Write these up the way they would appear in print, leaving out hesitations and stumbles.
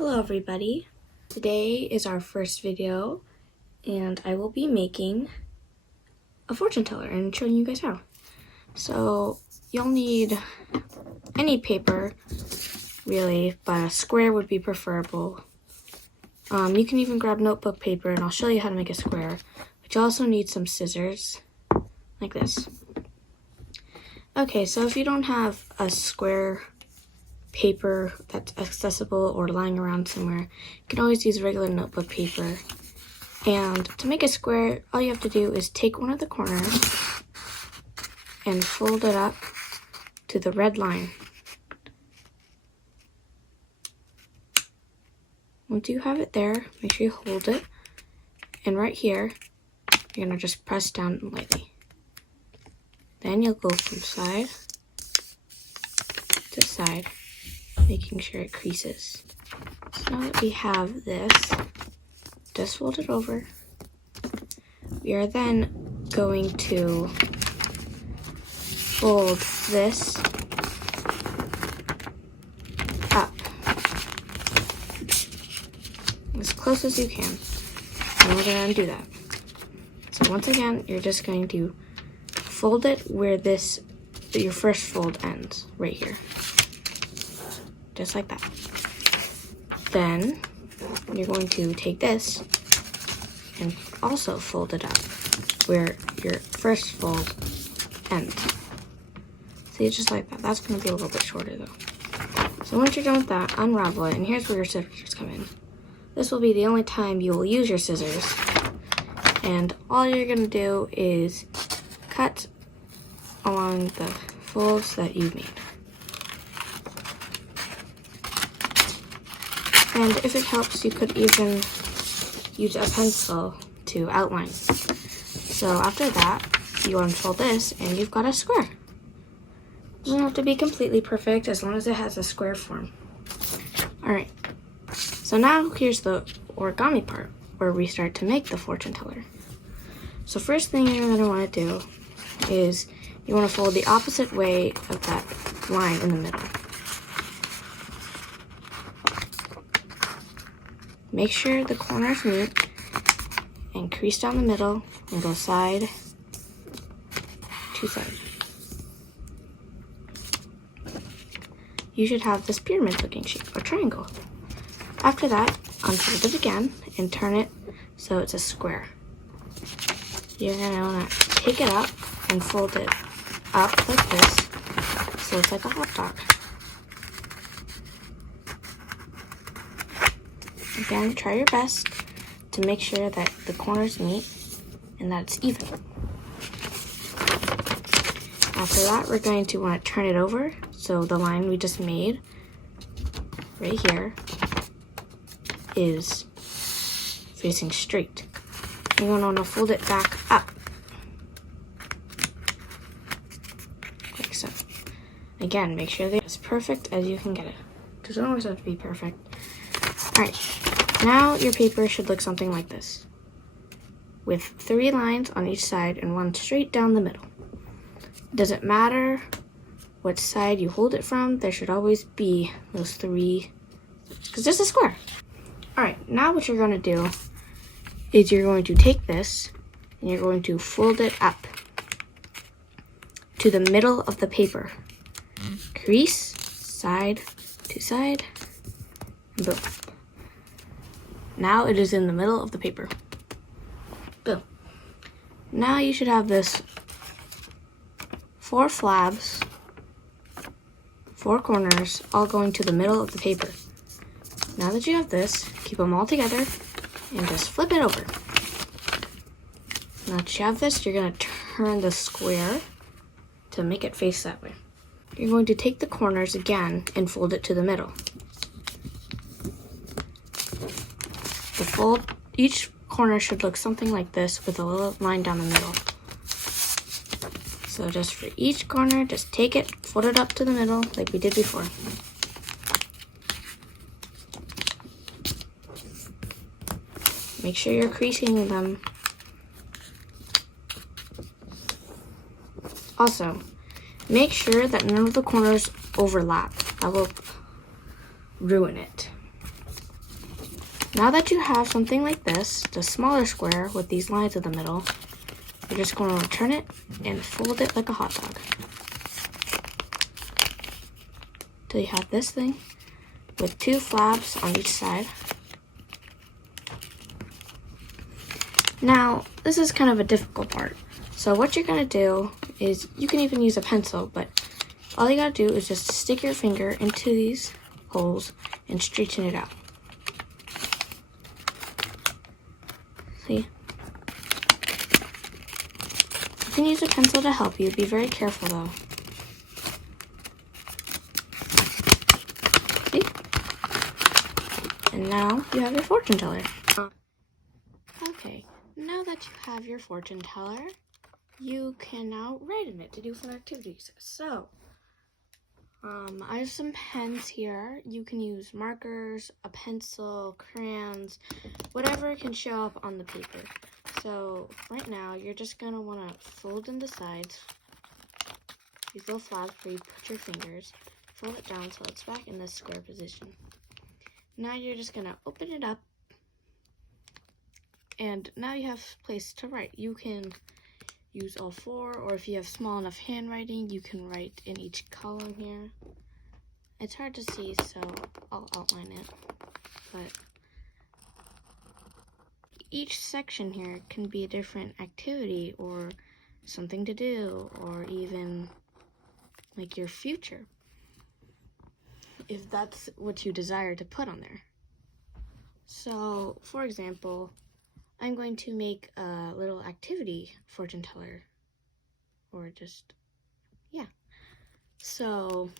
Hello everybody. Today is our first video and I will be making a fortune teller and showing you guys how. So you'll need any paper really, but a square would be preferable. You can even grab notebook paper and I'll show you how to make a square, but you also need some scissors like this. Okay, so if you don't have a square paper that's accessible or lying around somewhere, you can always use regular notebook paper. And to make a square, all you have to do is take one of the corners and fold it up to the red line. Once you have it there, make sure you hold it, and right here you're going to just press down lightly. Then you'll go from side to side, making sure it creases. So now that we have this, just fold it over. We are then going to fold this up as close as you can, and we're going to undo that. So once again, you're just going to fold it where your first fold ends, right here. Just like that. Then you're going to take this and also fold it up where your first fold ends. See, just like that. That's going to be a little bit shorter though. So once you're done with that, unravel it, and here's where your scissors come in. This will be the only time you will use your scissors, and all you're going to do is cut along the folds that you've made. And if it helps, you could even use a pencil to outline. So after that, you unfold this and you've got a square. It doesn't have to be completely perfect as long as it has a square form. Alright, so now here's the origami part where we start to make the fortune teller. So first thing you're going to want to do is you want to fold the opposite way of that line in the middle. Make sure the corners meet and crease down the middle and go side to side. You should have this pyramid looking shape or triangle. After that, unfold it again and turn it so it's a square. You're going to want to take it up and fold it up like this so it's like a hot dog. Again, try your best to make sure that the corners meet and that it's even. After that, we're going to want to turn it over so the line we just made right here is facing straight. You're going to want to fold it back up like so. Again, make sure that it's as perfect as you can get it, because it always has to be perfect. Alright, now your paper should look something like this, with 3 lines on each side and one straight down the middle. Doesn't matter what side you hold it from, there should always be those 3, because it's a square. Alright, now what you're going to do is you're going to take this and you're going to fold it up to the middle of the paper. Crease, side to side, and boom. Now it is in the middle of the paper. Boom. Now you should have this 4 flabs, 4 corners, all going to the middle of the paper. Now that you have this, keep them all together and just flip it over. Now that you have this, you're going to turn the square to make it face that way. You're going to take the corners again and fold it to the middle. Each corner should look something like this with a little line down the middle. So just for each corner, just take it, fold it up to the middle like we did before. Make sure you're creasing them. Also, make sure that none of the corners overlap. That will ruin it. Now that you have something like this, the smaller square with these lines in the middle, you're just going to turn it and fold it like a hot dog. Till you have this thing with 2 flaps on each side. Now, this is kind of a difficult part. So what you're going to do is, you can even use a pencil, but all you got to do is just stick your finger into these holes and straighten it out. See? You can use a pencil to help you. Be very careful though. See? And now you have your fortune teller. Okay, now that you have your fortune teller, you can now write in it to do fun activities. So, I have some pens here. You can use markers, a pencil, crayons, whatever can show up on the paper. So right now, you're just going to want to fold in the sides, these little flaps where you put your fingers, fold it down so it's back in the square position. Now you're just going to open it up, and now you have place to write. You can use all 4, or if you have small enough handwriting, you can write in each column here. It's hard to see, so I'll outline it, but each section here can be a different activity or something to do, or even like your future, if that's what you desire to put on there. So, for example, I'm going to make a little activity fortune teller, or just, yeah. So,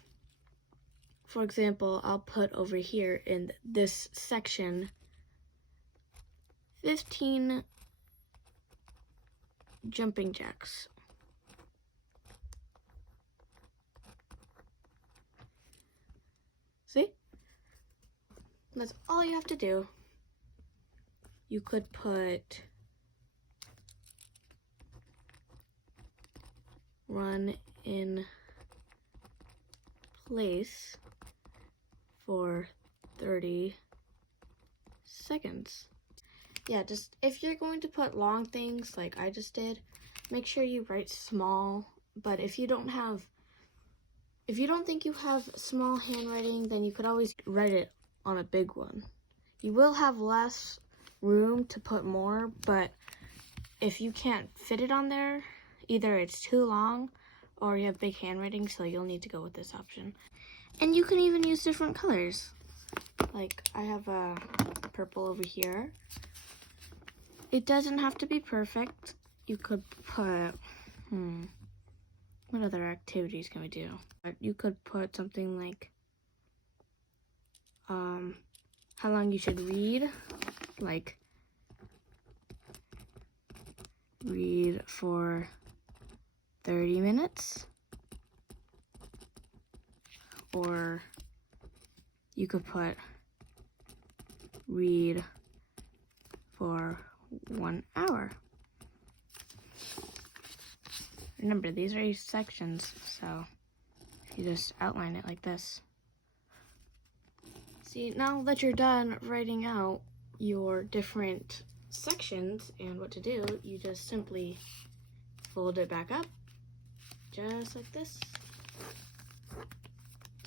for example, I'll put over here in this section 15 jumping jacks. See? That's all you have to do. You could put run in place for 30 seconds. Yeah, just if you're going to put long things like I just did, make sure you write small. But if you don't think you have small handwriting, then you could always write it on a big one. You will have less room to put more, but if you can't fit it on there, either it's too long or you have big handwriting, so you'll need to go with this option. And you can even use different colors. Like I have a purple over here. It doesn't have to be perfect. You could put, what other activities can we do? You could put something like, how long you should read, like read for 30 minutes. Or you could put read for 1 hour. Remember, these are sections, so you just outline it like this. See, now that you're done writing out your different sections and what to do, you just simply fold it back up, just like this.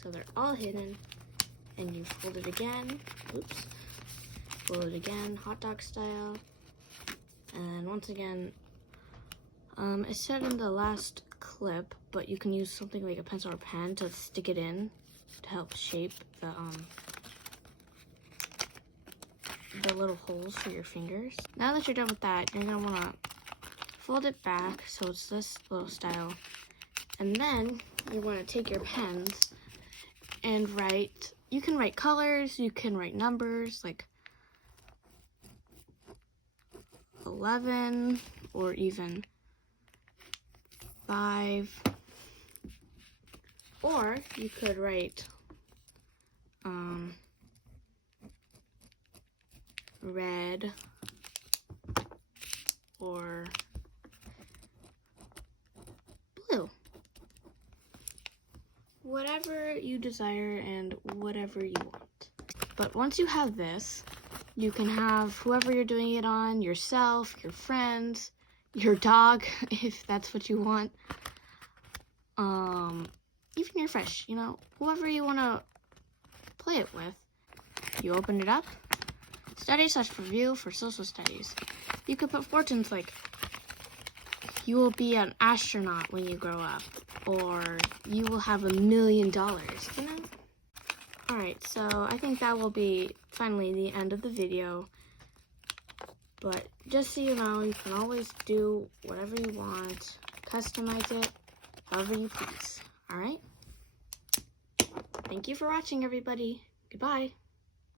So they're all hidden, and you fold it again, fold it again, hot dog style, and once again, it said in the last clip, but you can use something like a pencil or pen to stick it in to help shape the little holes for your fingers. Now that you're done with that, you're gonna wanna fold it back so it's this little style, and then you wanna take your pens and write. You can write colors, you can write numbers like 11 or even 5, or you could write red or blue. Whatever you desire and whatever you want. But once you have this, You can have whoever you're doing it on, yourself, your friends, your dog, if that's what you want. Even your fish, you know, whoever you want to play it with. You open it up. Study/review for social studies. You could put fortunes like, you will be an astronaut when you grow up, or you will have $1 million, you know? Alright, so I think that will be finally the end of the video. But just so you know, you can always do whatever you want, customize it however you please. Alright? Thank you for watching, everybody. Goodbye.